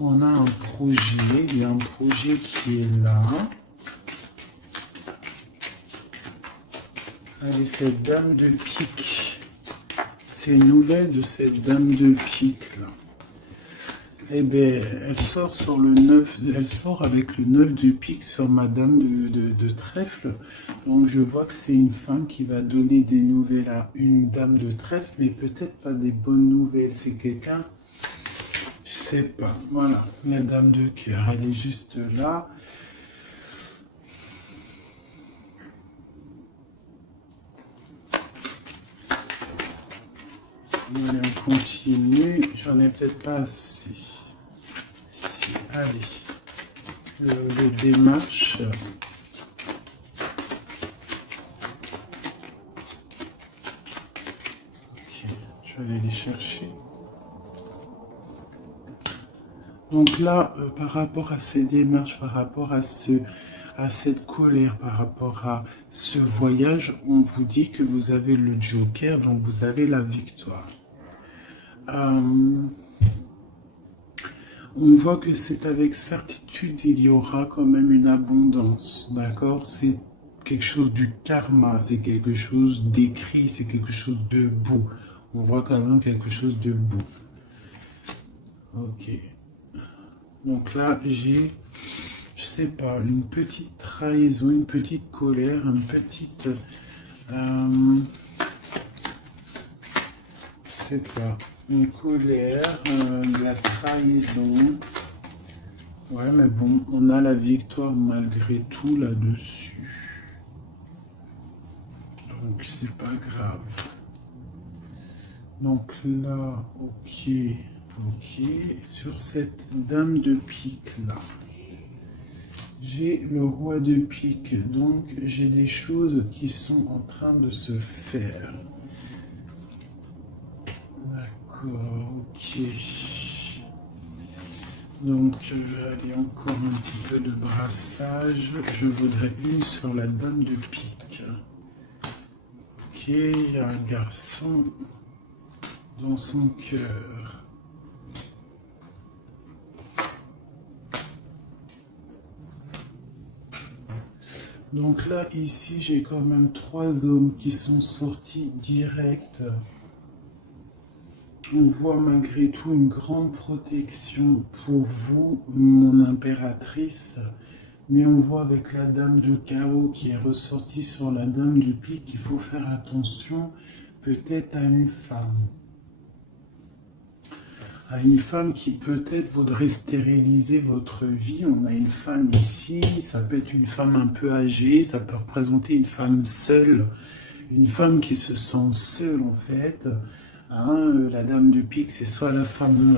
on a un projet, il y a un projet qui est là. Allez, cette dame de pique. C'est une nouvelle de cette dame de pique là. Eh bien, elle sort sur le 9, elle sort avec le 9 de pique sur ma dame de trèfle. Donc je vois que c'est une femme qui va donner des nouvelles à une dame de trèfle, mais peut-être pas des bonnes nouvelles. C'est quelqu'un, je sais pas. Voilà, la dame de cœur, elle est juste là. Allez, on continue. J'en ai peut-être pas assez. Si, allez. Le démarche. Ok, je vais aller les chercher. Donc là, par rapport à ces démarches, par rapport à cette colère, par rapport à ce voyage, on vous dit que vous avez le joker, donc vous avez la victoire. On voit que c'est avec certitude, il y aura quand même une abondance, d'accord? C'est quelque chose du karma, c'est quelque chose d'écrit, c'est quelque chose de beau. On voit quand même quelque chose de beau. Ok. Donc là, j'ai, je sais pas, une petite trahison, une petite colère, une petite... je sais pas, une colère, de la trahison. Ouais, mais bon, on a la victoire malgré tout là-dessus. Donc, c'est pas grave. Donc là, ok, ok. Sur cette dame de pique là, j'ai le roi de pique. Donc, j'ai des choses qui sont en train de se faire. D'accord, ok. Donc, allez, encore un petit peu de brassage. Je voudrais une sur la dame de pique. Ok, il y a un garçon dans son cœur. Donc là, ici, j'ai quand même 3 hommes qui sont sortis direct. On voit malgré tout une grande protection pour vous, mon impératrice. Mais on voit avec la dame de carreau qui est ressortie sur la dame du pique qu'il faut faire attention peut-être à une femme. À une femme qui peut-être voudrait stériliser votre vie. On a une femme ici, ça peut être une femme un peu âgée, ça peut représenter une femme seule. Une femme qui se sent seule en fait. Hein, la dame du pique, c'est soit la femme,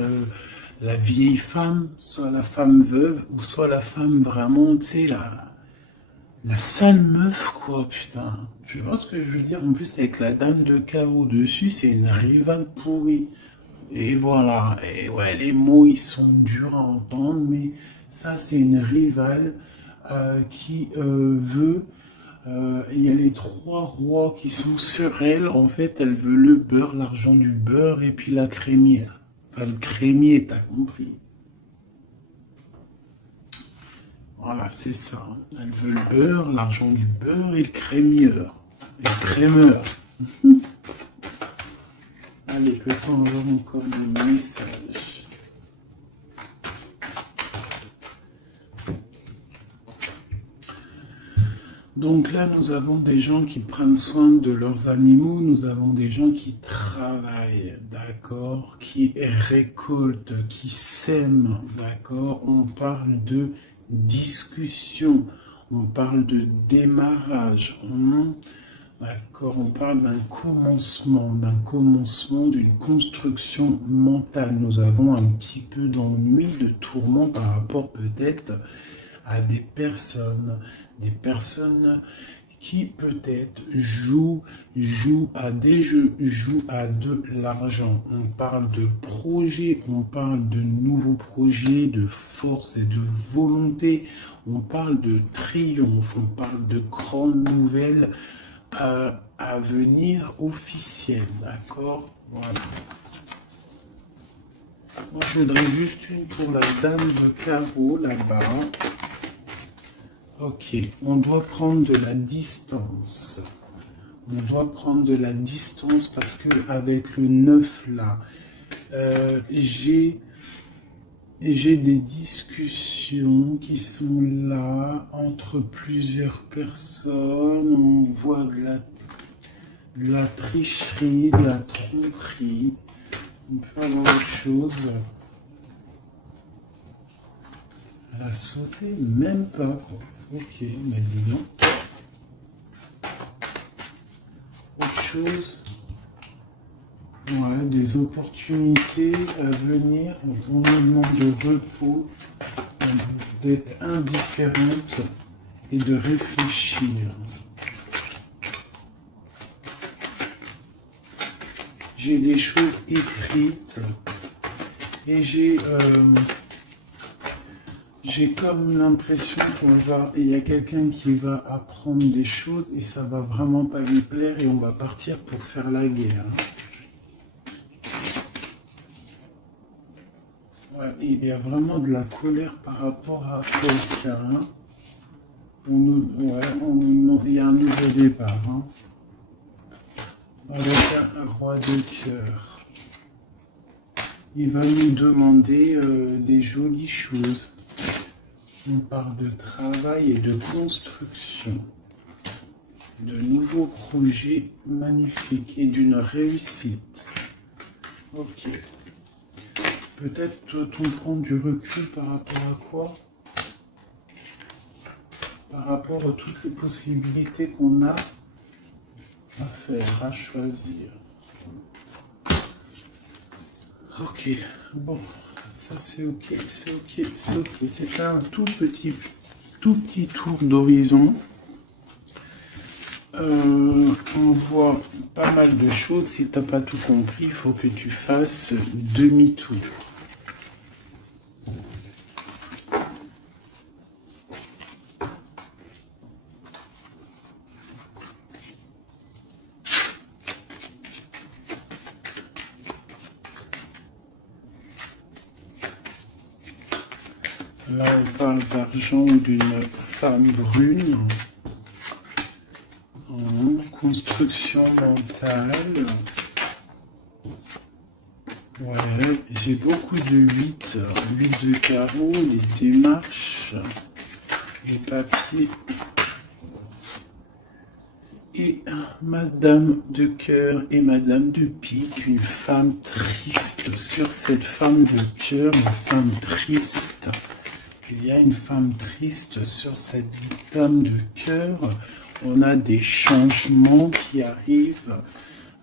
la vieille femme, soit la femme veuve, ou soit la femme vraiment, tu sais, la sale meuf, quoi, putain. Tu vois ce que je veux dire? En plus, avec la dame de carreau dessus, c'est une rivale pourrie. Et voilà. Et ouais, les mots, ils sont durs à entendre, mais ça, c'est une rivale qui veut... il y a les 3 rois qui sont sur elle. En fait, elle veut le beurre, l'argent du beurre, et puis la crémière. Enfin, le crémier, t'as compris. Voilà, c'est ça. Elle veut le beurre, l'argent du beurre et le crémieur. Le crémeur. Allez, peut-on avoir encore des messages? Donc là, nous avons des gens qui prennent soin de leurs animaux, nous avons des gens qui travaillent, d'accord, qui récoltent, qui sèment, d'accord. On parle de discussion, on parle de démarrage, d'accord. On parle d'un commencement, d'une construction mentale. Nous avons un petit peu d'ennui, de tourment par rapport peut-être à des personnes qui peut-être jouent à des jeux, jouent à de l'argent. On parle de projets, on parle de nouveaux projets, de force et de volonté. On parle de triomphe, on parle de grandes nouvelles à venir officielles, d'accord? Voilà. Moi, je voudrais juste une pour la dame de carreau là-bas. Ok, on doit prendre de la distance. On doit prendre de la distance parce que avec le 9 là, j'ai des discussions qui sont là entre plusieurs personnes. On voit de la tricherie, de la tromperie. On peut avoir autre chose. Elle a sauté, même pas. Ok, mais dis donc. Autre chose. Ouais, des opportunités à venir. On nous demande de repos, d'être indifférente et de réfléchir. J'ai des choses écrites et j'ai comme l'impression il y a quelqu'un qui va apprendre des choses et ça va vraiment pas lui plaire et on va partir pour faire la guerre. Ouais, il y a vraiment de la colère par rapport à quelqu'un. Il y a un nouveau départ. Hein. Avec un roi de cœur. Il va nous demander des jolies choses. On parle de travail et de construction, de nouveaux projets magnifiques et d'une réussite. Ok. Peut-être on prend du recul par rapport à quoi? Par rapport à toutes les possibilités qu'on a à faire, à choisir. Ok, bon. Ça c'est ok, c'est ok, c'est ok. C'est un tout petit tour d'horizon. On voit pas mal de choses. Si t'as pas tout compris, il faut que tu fasses demi-tour. Là, on parle d'argent d'une femme brune. Construction mentale. Ouais, j'ai beaucoup de 8 de carreau, les démarches, les papiers. Et Madame de cœur et Madame de pique, une femme triste. Sur cette femme de cœur, une femme triste. Il y a une femme triste sur cette dame de cœur. On a des changements qui arrivent,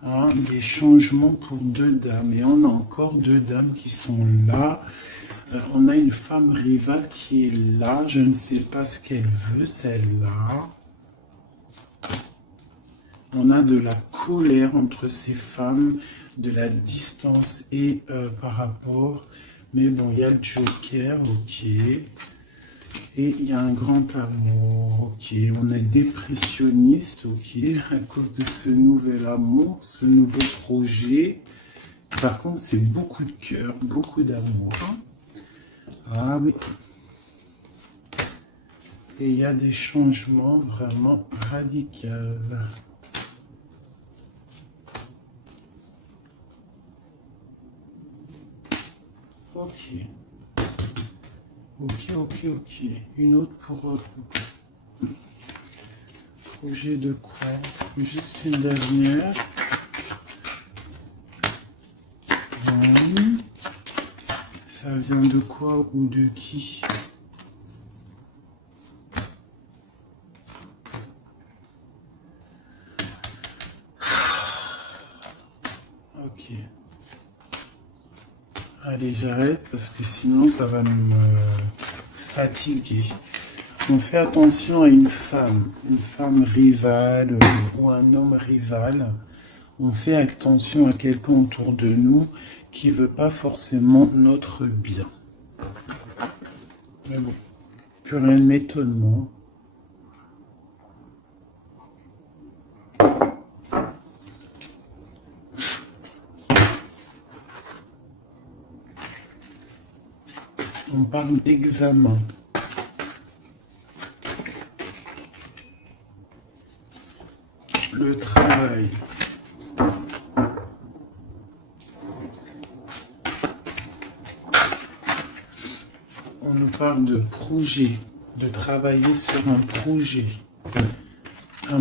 hein, des changements pour deux dames. Et on a encore deux dames qui sont là. On a une femme rivale qui est là. Je ne sais pas ce qu'elle veut, celle-là. On a de la colère entre ces femmes, de la distance et par rapport... Mais bon, il y a le Joker, ok. Et il y a un grand amour, ok. On est dépressionniste, ok. À cause de ce nouvel amour, ce nouveau projet. Par contre, c'est beaucoup de cœur, beaucoup d'amour. Ah oui. Et il y a des changements vraiment radicaux. Ok. Ok. Une autre pour projet de quoi? Juste une dernière. Ça vient de quoi ou de qui? Ok. Allez, j'arrête parce que sinon ça va me fatiguer. On fait attention à une femme rivale ou un homme rival. On fait attention à quelqu'un autour de nous qui veut pas forcément notre bien. Mais bon, plus rien ne m'étonne, moi. on parle d'examen. Le travail. On nous parle de projet, de travailler sur un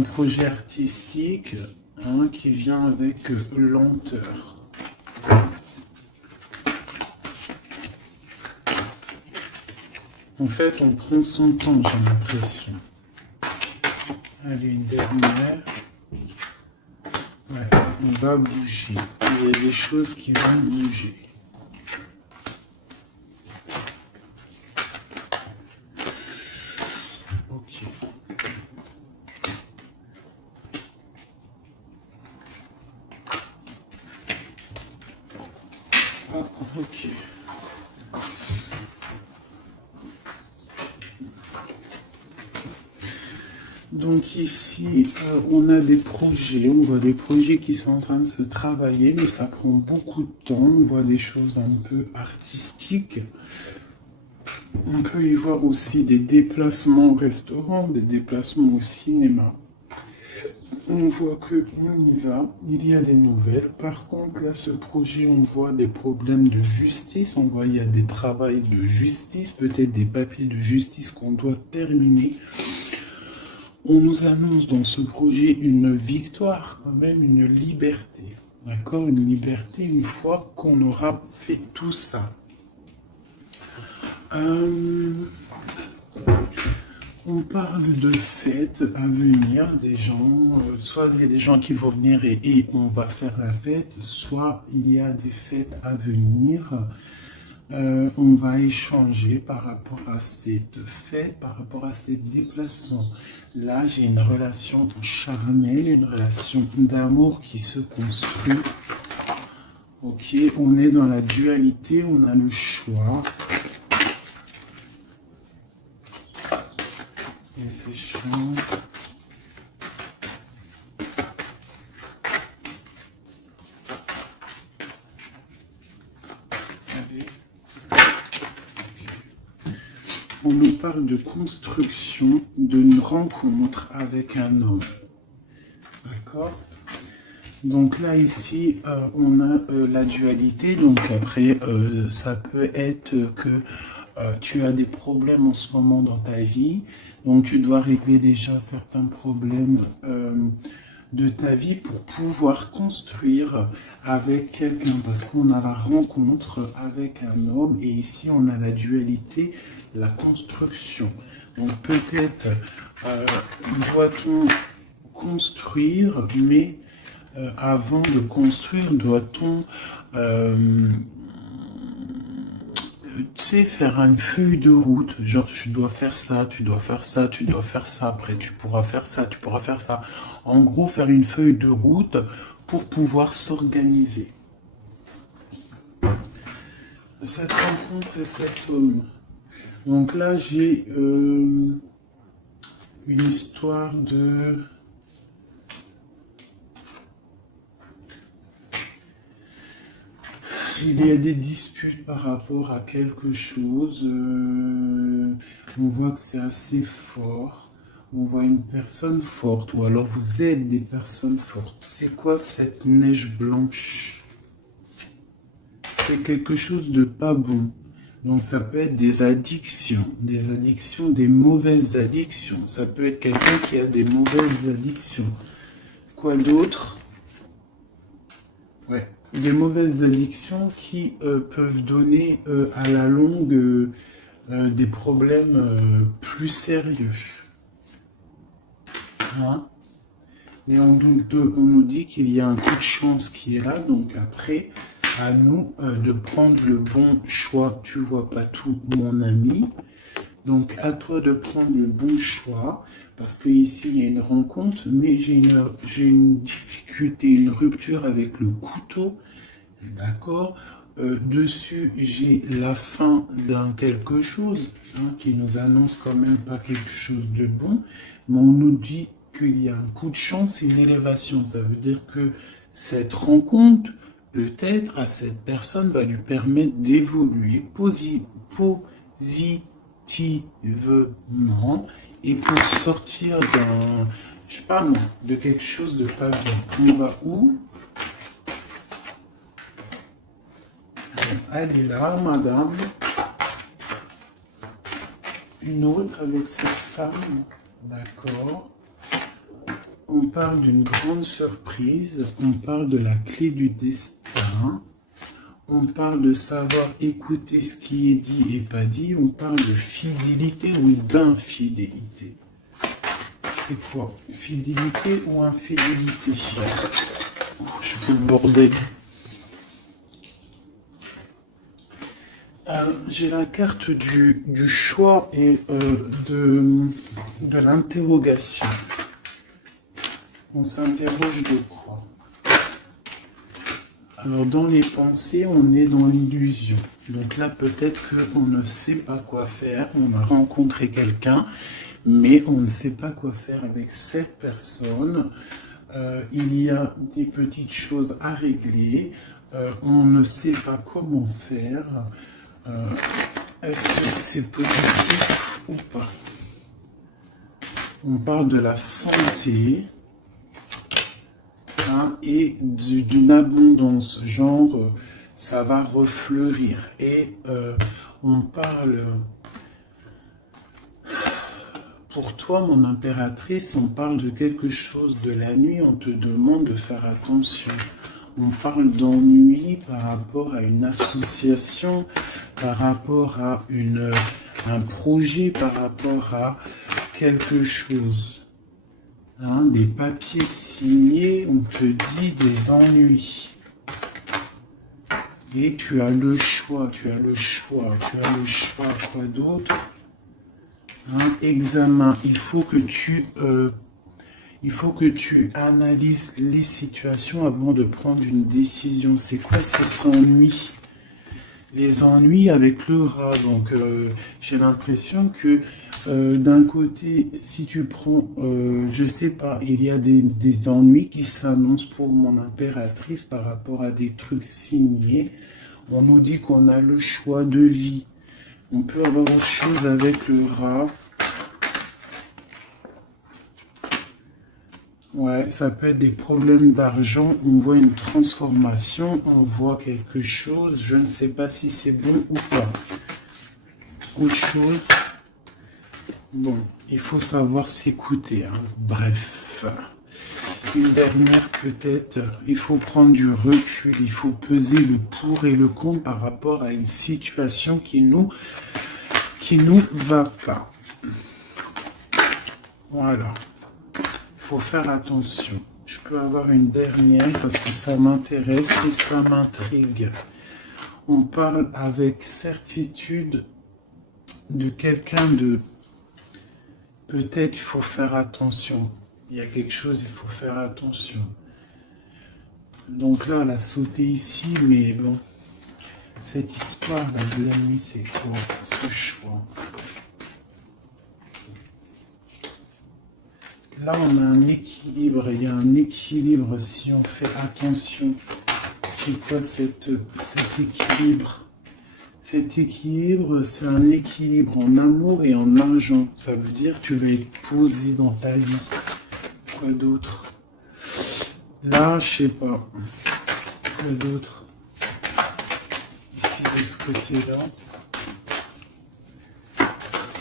projet artistique qui vient avec lenteur. En fait, on prend son temps, j'ai l'impression. Allez, une dernière. Ouais, on va bouger. Il y a des choses qui vont bouger. Ok. Ah, ok. Donc ici, on a des projets, on voit des projets qui sont en train de se travailler, mais ça prend beaucoup de temps. On voit des choses un peu artistiques. On peut y voir aussi des déplacements au restaurant, des déplacements au cinéma. On voit qu'on y va, il y a des nouvelles. Par contre, là, ce projet, on voit des problèmes de justice. On voit qu'il y a des travaux de justice, peut-être des papiers de justice qu'on doit terminer. On nous annonce dans ce projet une victoire, quand même une liberté. D'accord? Une liberté une fois qu'on aura fait tout ça. On parle de fêtes à venir, des gens, soit il y a des gens qui vont venir et on va faire la fête, soit il y a des fêtes à venir. On va échanger par rapport à cette fête, par rapport à ces déplacements. Là, j'ai une relation charnelle, une relation d'amour qui se construit. Ok, on est dans la dualité, on a le choix. Et c'est chiant. On nous parle de construction d'une rencontre avec un homme. D'accord? Donc là, ici, on a la dualité. Donc après, ça peut être que tu as des problèmes en ce moment dans ta vie. Donc tu dois régler déjà certains problèmes de ta vie pour pouvoir construire avec quelqu'un. Parce qu'on a la rencontre avec un homme. Et ici, on a la dualité, la construction. Donc peut-être doit-on construire, mais avant de construire, doit-on tu sais, faire une feuille de route, genre tu dois faire ça, tu dois faire ça, tu dois faire ça, après tu pourras faire ça, tu pourras faire ça. En gros, faire une feuille de route pour pouvoir s'organiser. Cette rencontre et cet homme. Donc là, j'ai une histoire de... Il y a des disputes par rapport à quelque chose. On voit que c'est assez fort. On voit une personne forte, ou alors vous êtes des personnes fortes. C'est quoi cette neige blanche? C'est quelque chose de pas bon. Donc ça peut être des addictions, des mauvaises addictions. Ça peut être quelqu'un qui a des mauvaises addictions. Quoi d'autre? Ouais. Des mauvaises addictions qui peuvent donner à la longue des problèmes plus sérieux. Hein? Et on nous dit qu'il y a un coup de chance qui est là, donc après, à nous de prendre le bon choix. Tu vois pas tout, mon ami. Donc à toi de prendre le bon choix, parce que ici il y a une rencontre, mais j'ai une difficulté, une rupture avec le couteau, d'accord. Dessus j'ai la fin d'un quelque chose, qui nous annonce quand même pas quelque chose de bon, mais on nous dit qu'il y a un coup de chance, une élévation. Ça veut dire que cette rencontre, peut-être à cette personne, va lui permettre d'évoluer positivement et pour sortir d'un, je sais pas moi, de quelque chose de pas bien. On va où? Elle est là, madame. Une autre avec cette femme. D'accord. On parle d'une grande surprise. On parle de la clé du destin. On parle de savoir écouter ce qui est dit et pas dit. On parle de fidélité ou d'infidélité. C'est quoi? Fidélité ou infidélité? Je fous le bordel. J'ai la carte du choix et de l'interrogation. On s'interroge de quoi? Alors dans les pensées, on est dans l'illusion. Donc là, peut-être qu'on ne sait pas quoi faire. On a rencontré quelqu'un, mais on ne sait pas quoi faire avec cette personne. Il y a des petites choses à régler. On ne sait pas comment faire. Est-ce que c'est positif ou pas? On parle de la santé hein, et d'une abondance, genre ça va refleurir. Et on parle, pour toi mon impératrice, on parle de quelque chose de la nuit, on te demande de faire attention. On parle d'ennui par rapport à une association, par rapport à un projet, par rapport à quelque chose. Hein, des papiers signés, on te dit des ennuis. Et tu as le choix, quoi d'autre? Hein, examen, il faut que tu analyses les situations avant de prendre une décision. C'est quoi ces ennuis? Les ennuis avec le rat. Donc, j'ai l'impression que d'un côté, si tu prends, je sais pas, il y a des ennuis qui s'annoncent pour mon impératrice par rapport à des trucs signés. On nous dit qu'on a le choix de vie. On peut avoir autre chose avec le rat. Ouais, ça peut être des problèmes d'argent, on voit une transformation, on voit quelque chose, je ne sais pas si c'est bon ou pas. Autre chose, bon, il faut savoir s'écouter, hein. Bref. Une dernière peut-être, il faut prendre du recul, il faut peser le pour et le contre par rapport à une situation qui nous va pas. Voilà. Faut faire attention. Je peux avoir une dernière parce que ça m'intéresse et ça m'intrigue. On parle avec certitude de quelqu'un de... Peut-être il faut faire attention. Il y a quelque chose, il faut faire attention. Donc là, elle a sauté ici, mais bon. Cette histoire de la nuit, c'est quoi? Ce choix. Là, on a un équilibre. Il y a un équilibre si on fait attention. C'est quoi cet équilibre? Cet équilibre, c'est un équilibre en amour et en argent. Ça veut dire que tu vas être posé dans ta vie. Quoi d'autre? Là, je sais pas. Quoi d'autre? Ici, de ce côté-là.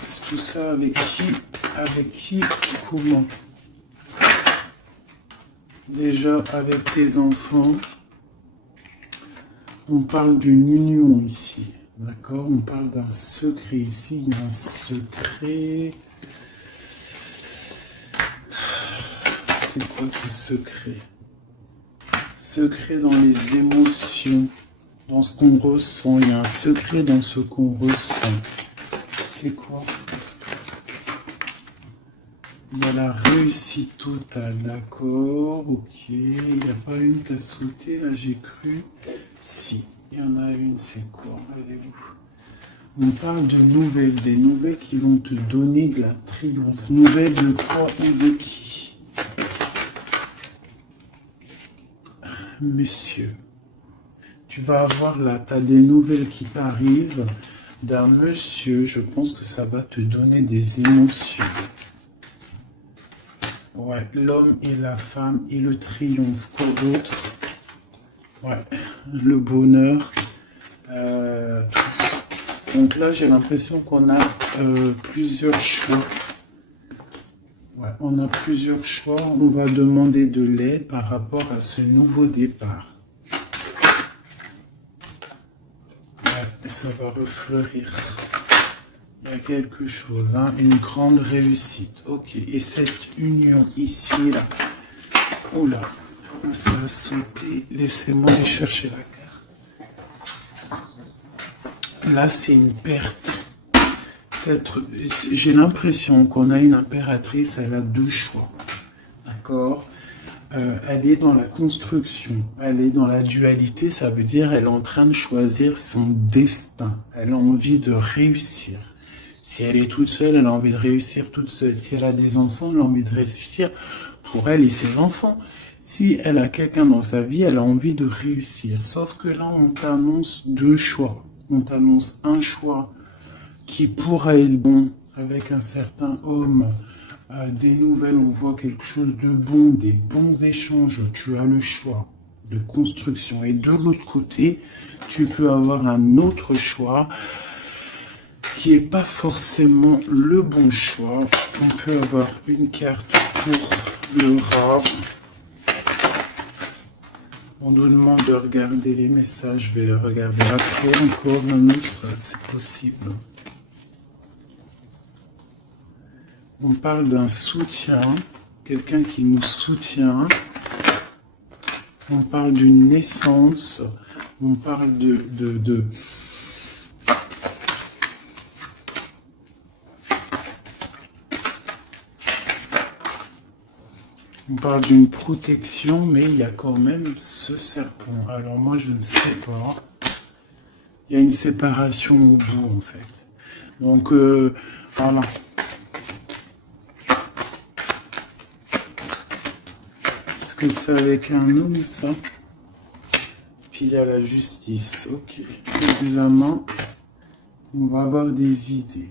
C'est tout ça avec qui? Avec qui? Comment? Déjà, avec tes enfants. On parle d'une union ici. D'accord? On parle d'un secret ici. Il y a un secret. C'est quoi ce secret? Secret dans les émotions, dans ce qu'on ressent. Il y a un secret dans ce qu'on ressent. C'est quoi? Il y a la réussite totale, d'accord, ok. Il n'y a pas une qui a sauté, là j'ai cru. Si, il y en a une, c'est quoi? Elle est où? On parle de nouvelles, des nouvelles qui vont te donner de la triomphe. Nouvelles de quoi ou de qui? Monsieur, tu vas avoir là, tu as des nouvelles qui t'arrivent. d'un monsieur. Je pense que ça va te donner des émotions. Ouais, l'homme et la femme et le triomphe. Quoi d'autre? Ouais, le bonheur. Donc là, j'ai l'impression qu'on a plusieurs choix. Ouais, on a plusieurs choix. On va demander de l'aide par rapport à ce nouveau départ. Ouais, ça va refleurir. Il y a quelque chose, hein, une grande réussite. Ok, et cette union ici, là. Oula, ça a sauté. Laissez-moi aller chercher la carte. Là, c'est une perte. J'ai l'impression qu'on a une impératrice, elle a deux choix. D'accord? Elle est dans la construction, elle est dans la dualité, ça veut dire elle est en train de choisir son destin. Elle a envie de réussir. Si elle est toute seule, elle a envie de réussir toute seule. Si elle a des enfants, elle a envie de réussir pour elle et ses enfants. Si elle a quelqu'un dans sa vie, elle a envie de réussir. Sauf que là, on t'annonce deux choix. On t'annonce un choix qui pourra être bon avec un certain homme. Des nouvelles, on voit quelque chose de bon, des bons échanges. Tu as le choix de construction. Et de l'autre côté, tu peux avoir un autre choix qui n'est pas forcément le bon choix. On peut avoir une carte pour le rat. On nous demande de regarder les messages. Je vais les regarder après. Encore un autre, c'est possible. On parle d'un soutien, quelqu'un qui nous soutient. On parle d'une naissance. On parle de on parle d'une protection, mais il y a quand même ce serpent. Alors moi, je ne sais pas. Il y a une séparation au bout, en fait. Donc, voilà. Est-ce que c'est avec un homme, ça? Puis il y a la justice. Ok. Examen. On va avoir des idées.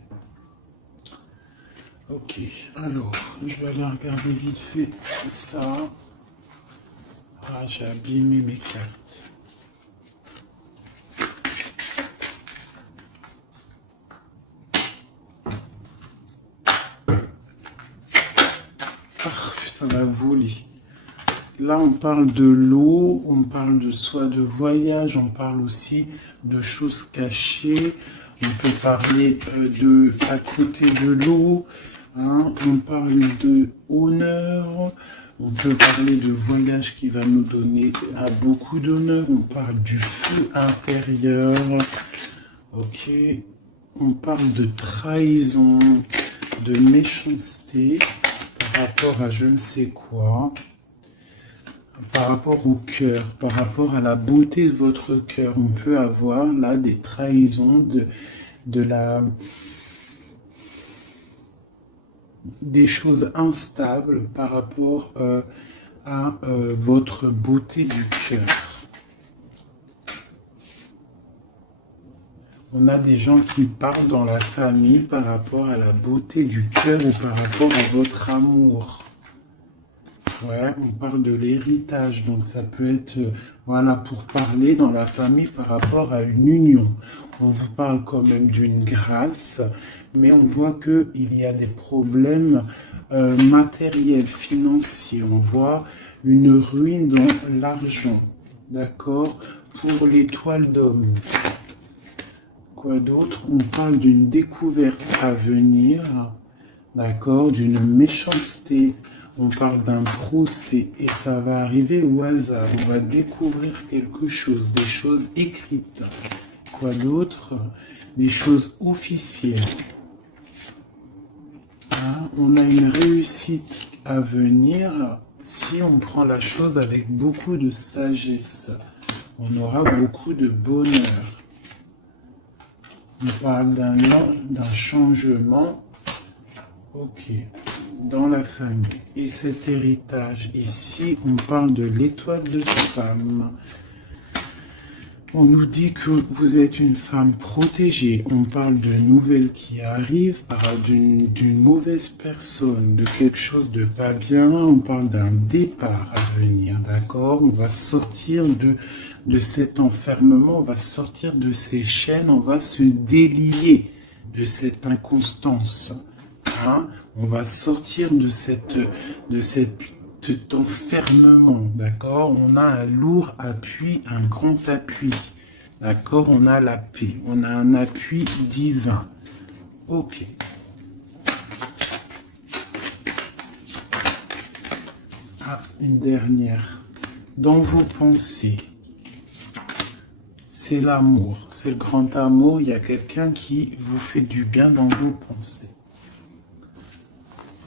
Ok, alors, je vais aller regarder vite fait ça. Ah, j'ai abîmé mes cartes. Ah, putain, la volée. Là, on parle de l'eau, on parle de soit de voyage, on parle aussi de choses cachées. On peut parler de à côté de l'eau. Hein, on parle de honneur, on peut parler de voyage qui va nous donner à beaucoup d'honneur, on parle du feu intérieur, ok, on parle de trahison, de méchanceté par rapport à je ne sais quoi, par rapport au cœur, par rapport à la beauté de votre cœur. On peut avoir là des trahisons, des choses instables par rapport à votre beauté du cœur. On a des gens qui parlent dans la famille par rapport à la beauté du cœur ou par rapport à votre amour. Ouais, on parle de l'héritage, donc ça peut être, voilà, pour parler dans la famille par rapport à une union. On vous parle quand même d'une grâce, mais on voit qu'il y a des problèmes matériels, financiers. On voit une ruine dans l'argent, d'accord, pour l'étoile d'homme. Quoi d'autre? On parle d'une découverte à venir, d'accord, d'une méchanceté. On parle d'un procès et ça va arriver au hasard. On va découvrir quelque chose, des choses écrites. Quoi d'autre? Des choses officielles. Hein? On a une réussite à venir si on prend la chose avec beaucoup de sagesse. On aura beaucoup de bonheur. On parle d'un changement. Ok. Dans la famille. Et cet héritage, ici, on parle de l'étoile de femme. On nous dit que vous êtes une femme protégée. On parle de nouvelles qui arrivent, d'une mauvaise personne, de quelque chose de pas bien. On parle d'un départ à venir, d'accord? On va sortir de cet enfermement, on va sortir de ces chaînes, on va se délier de cette inconstance. Hein? On va sortir de cet enfermement, d'accord? On a un lourd appui, un grand appui, d'accord? On a la paix, on a un appui divin. Ok. Ah, une dernière. Dans vos pensées, c'est l'amour, c'est le grand amour. Il y a quelqu'un qui vous fait du bien dans vos pensées.